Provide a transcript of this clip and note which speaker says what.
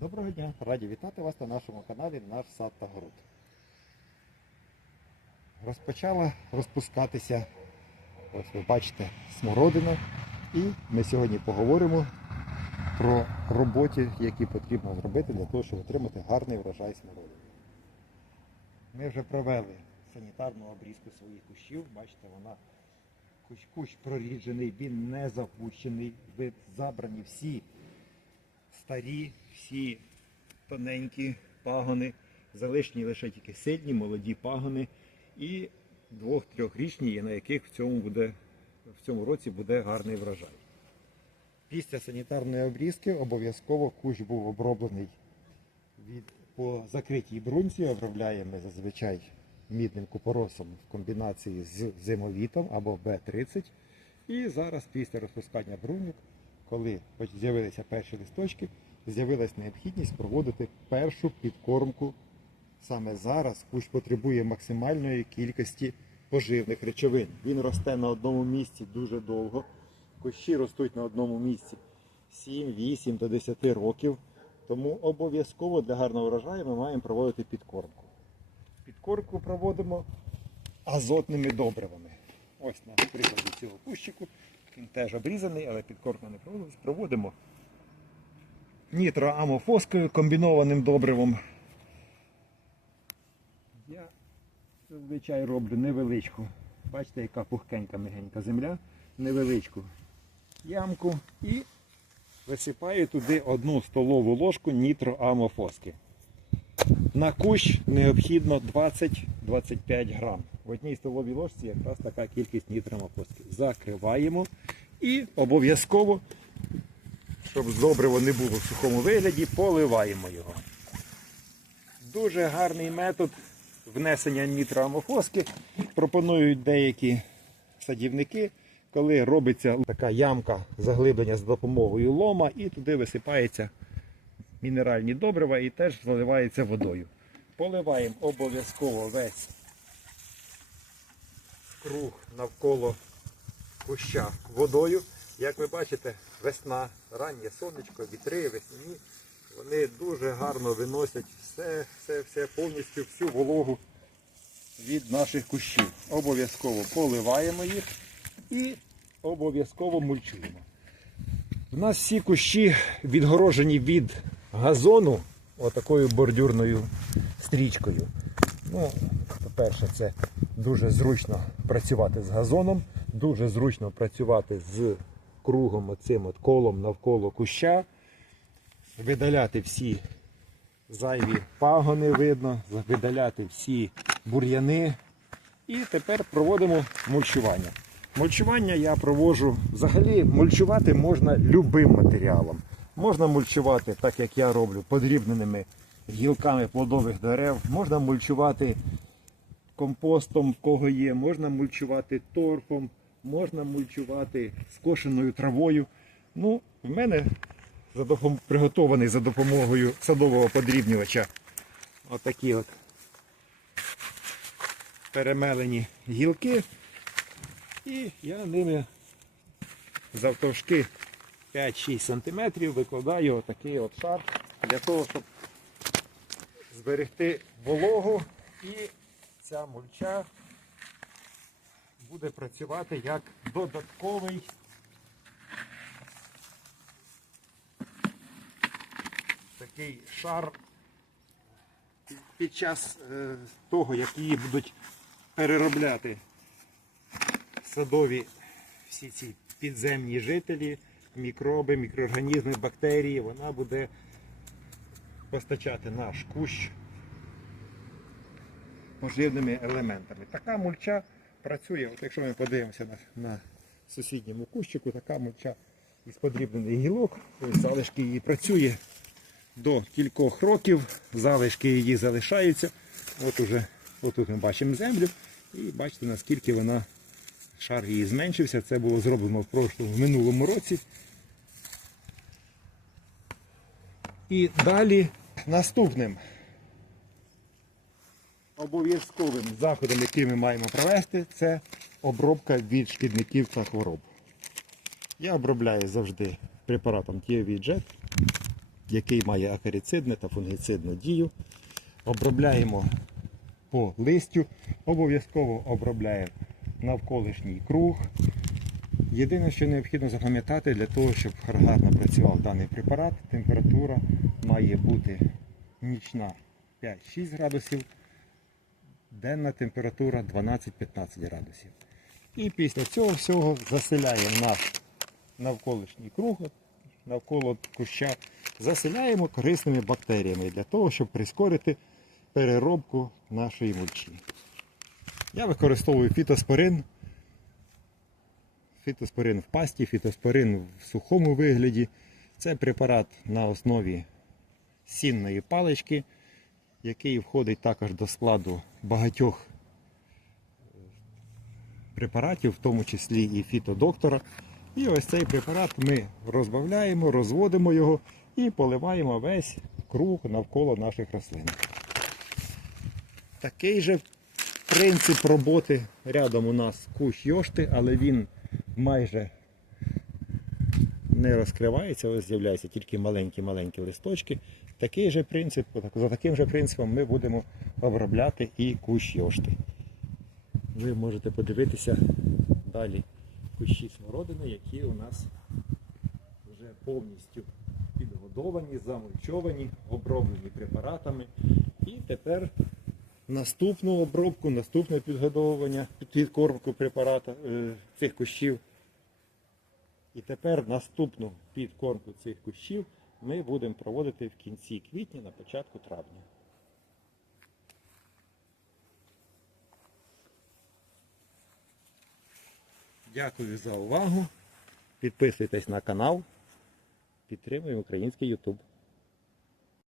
Speaker 1: Доброго дня! Раді вітати вас на нашому каналі Наш сад та город. Розпочала розпускатися, ось ви бачите, смородина. І ми сьогодні поговоримо про роботи, які потрібно зробити для того, щоб отримати гарний врожай смородини. Ми вже провели санітарну обрізку своїх кущів. Бачите, вона кущ, кущ проріджений, він не запущений, ви забрані всі старі, всі тоненькі пагони, залишні лише тільки сильні, молоді пагони і двох-трьохрічні, на яких в цьому, буде, в цьому році буде гарний врожай. Після санітарної обрізки обов'язково кущ був оброблений від, по закритій брунці, обробляємо зазвичай мідним купоросом в комбінації з зимовітом або Б30. І зараз після розпускання бруньок, коли з'явилися перші листочки, з'явилась необхідність проводити першу підкормку. Саме зараз кущ потребує максимальної кількості поживних речовин. Він росте на одному місці дуже довго. Кущі ростуть на одному місці 7, 8 до 10 років. Тому обов'язково для гарного врожаю ми маємо проводити підкормку. Підкормку проводимо азотними добривами. Ось на прикладі цього кущику. Він теж обрізаний, але підкормка не проводилась. Проводимо нітроамофоскою комбінованим добривом. Я зазвичай роблю невеличку. Бачите, яка пухкенька мягенька земля, невеличку ямку і висипаю туди одну столову ложку нітроамофоски. На кущ необхідно 20-25 грам. В одній столовій ложці якраз така кількість нітроамофоски. Закриваємо і обов'язково, щоб добриво не було в сухому вигляді, поливаємо його. Дуже гарний метод внесення нітроамофоски пропонують деякі садівники, коли робиться така ямка заглиблення за допомогою лома, і туди висипається мінеральні добрива і теж заливається водою. Поливаємо обов'язково весь круг навколо куща водою. Як ви бачите, весна, раннє сонечко, вітри, весняні, вони дуже гарно виносять все, все, все, повністю всю вологу від наших кущів. Обов'язково поливаємо їх і обов'язково мульчуємо. У нас всі кущі відгорожені від газону отакою бордюрною стрічкою. Ну, по-перше, це дуже зручно працювати з газоном, дуже зручно працювати з кругом, оцим от колом навколо куща, видаляти всі зайві пагони видно, видаляти всі бур'яни. І тепер проводимо мульчування. Мульчування я проводжу взагалі мульчувати можна любим матеріалом. Можна мульчувати, так як я роблю, подрібненими гілками плодових дерев, можна мульчувати компостом, в кого є, можна мульчувати торфом, можна мульчувати скошеною травою. Ну, в мене приготований за допомогою садового подрібнювача отакі от перемелені гілки. І я ними завтовшки 5-6 см викладаю отакий от шар для того, щоб зберегти вологу і ця мульча буде працювати як додатковий такий шар під час е, того, як її будуть переробляти садові всі ці підземні жителі, мікроби, мікроорганізми, бактерії, вона буде постачати наш кущ поживними елементами. Така мульча працює, от якщо ми подивимося на, на сусідньому кущику, така мульча із подрібнених гілок, залишки її працює до кількох років, залишки її залишаються. От уже от тут ми бачимо землю і бачите наскільки вона шар її зменшився. Це було зроблено в прошлому, в минулому році. І далі наступним обов'язковим заходом, який ми маємо провести, це обробка від шкідників та хвороб. Я обробляю завжди препаратом Jet. який має акаріцидну та фунгіцидну дію. Обробляємо по листю, обов'язково обробляємо навколишній круг. Єдине, що необхідно запам'ятати для того, щоб гарно працював даний препарат, температура має бути нічна 5-6 градусів, денна температура 12-15 градусів. І після цього всього заселяємо наш навколишній круг, навколо куща, заселяємо корисними бактеріями для того, щоб прискорити переробку нашої мульчі. Я використовую фітоспорин. Фітоспорин в пасті, фітоспорин в сухому вигляді. Це препарат на основі сінної палички, який входить також до складу багатьох препаратів, в тому числі і фітодоктора. І ось цей препарат ми розбавляємо, розводимо його і поливаємо весь круг навколо наших рослин. Такий же принцип роботи рядом у нас кущ йошти, але він майже не розкривається, ось з'являються тільки маленькі-маленькі листочки. Такий же принцип, за таким же принципом ми будемо обробляти і кущ йошти. Ви можете подивитися далі кущі смородини, які у нас вже повністю підгодовані, замульчовані, оброблені препаратами. І тепер наступну обробку, наступне підгодовування, підкормку препарата е, цих кущів. І тепер наступну підкормку цих кущів ми будемо проводити в кінці квітня, на початку травня. Дякую за увагу. Підписуйтесь на канал. Підтримуємо український YouTube.